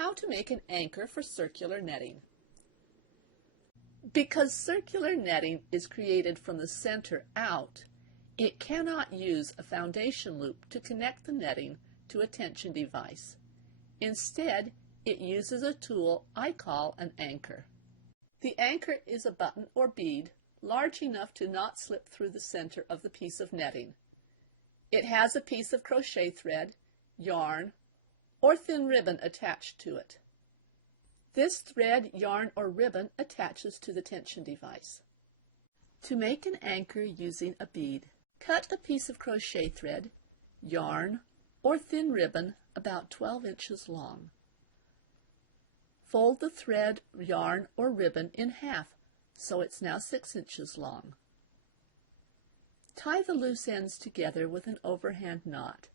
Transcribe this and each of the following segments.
How to make an anchor for circular netting. Because circular netting is created from the center out, it cannot use a foundation loop to connect the netting to a tension device. Instead, it uses a tool I call an anchor. The anchor is a button or bead large enough to not slip through the center of the piece of netting. It has a piece of crochet thread, yarn, or thin ribbon attached to it. This thread, yarn, or ribbon attaches to the tension device. To make an anchor using a bead, cut a piece of crochet thread, yarn, or thin ribbon about 12 inches long. Fold the thread, yarn, or ribbon in half, so it's now 6 inches long. Tie the loose ends together with an overhand knot.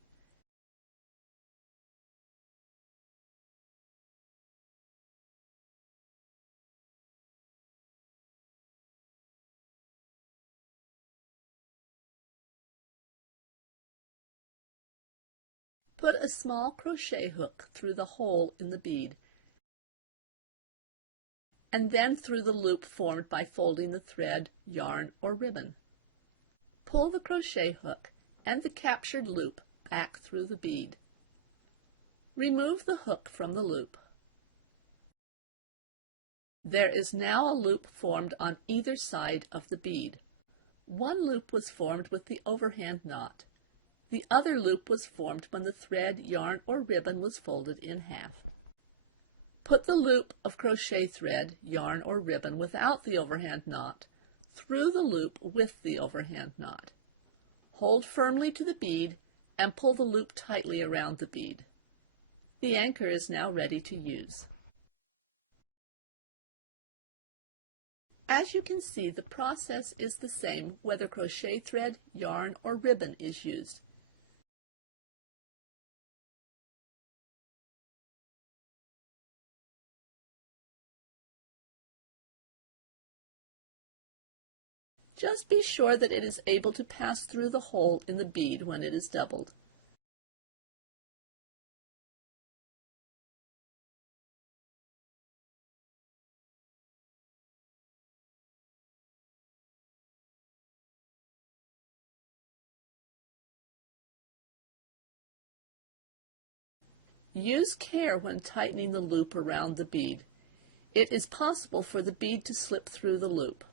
Put a small crochet hook through the hole in the bead, and then through the loop formed by folding the thread, yarn, or ribbon. Pull the crochet hook and the captured loop back through the bead. Remove the hook from the loop. There is now a loop formed on either side of the bead. One loop was formed with the overhand knot. The other loop was formed when the thread, yarn, or ribbon was folded in half. Put the loop of crochet thread, yarn, or ribbon without the overhand knot through the loop with the overhand knot. Hold firmly to the bead and pull the loop tightly around the bead. The anchor is now ready to use. As you can see, the process is the same whether crochet thread, yarn, or ribbon is used. Just be sure that it is able to pass through the hole in the bead when it is doubled. Use care when tightening the loop around the bead. It is possible for the bead to slip through the loop.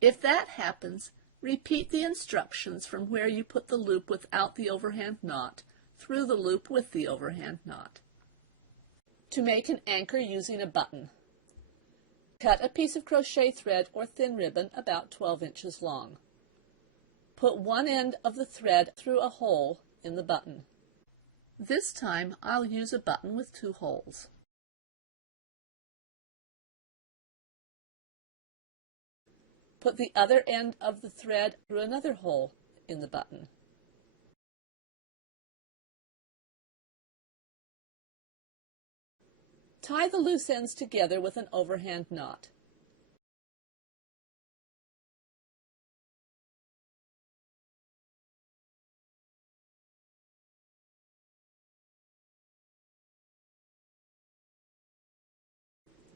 If that happens, repeat the instructions from where you put the loop without the overhand knot through the loop with the overhand knot. To make an anchor using a button, cut a piece of crochet thread or thin ribbon about 12 inches long. Put one end of the thread through a hole in the button. This time I'll use a button with 2 holes. Put the other end of the thread through another hole in the button. Tie the loose ends together with an overhand knot.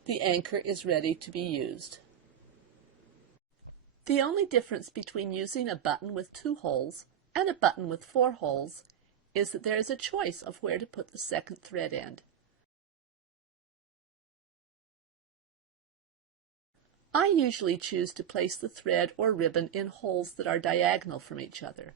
The anchor is ready to be used. The only difference between using a button with 2 holes and a button with 4 holes is that there is a choice of where to put the second thread end. I usually choose to place the thread or ribbon in holes that are diagonal from each other.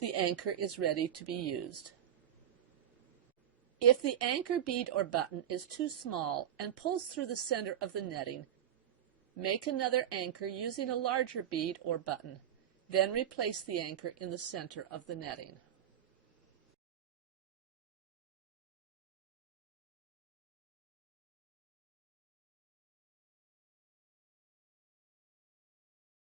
The anchor is ready to be used. If the anchor bead or button is too small and pulls through the center of the netting, make another anchor using a larger bead or button. Then replace the anchor in the center of the netting.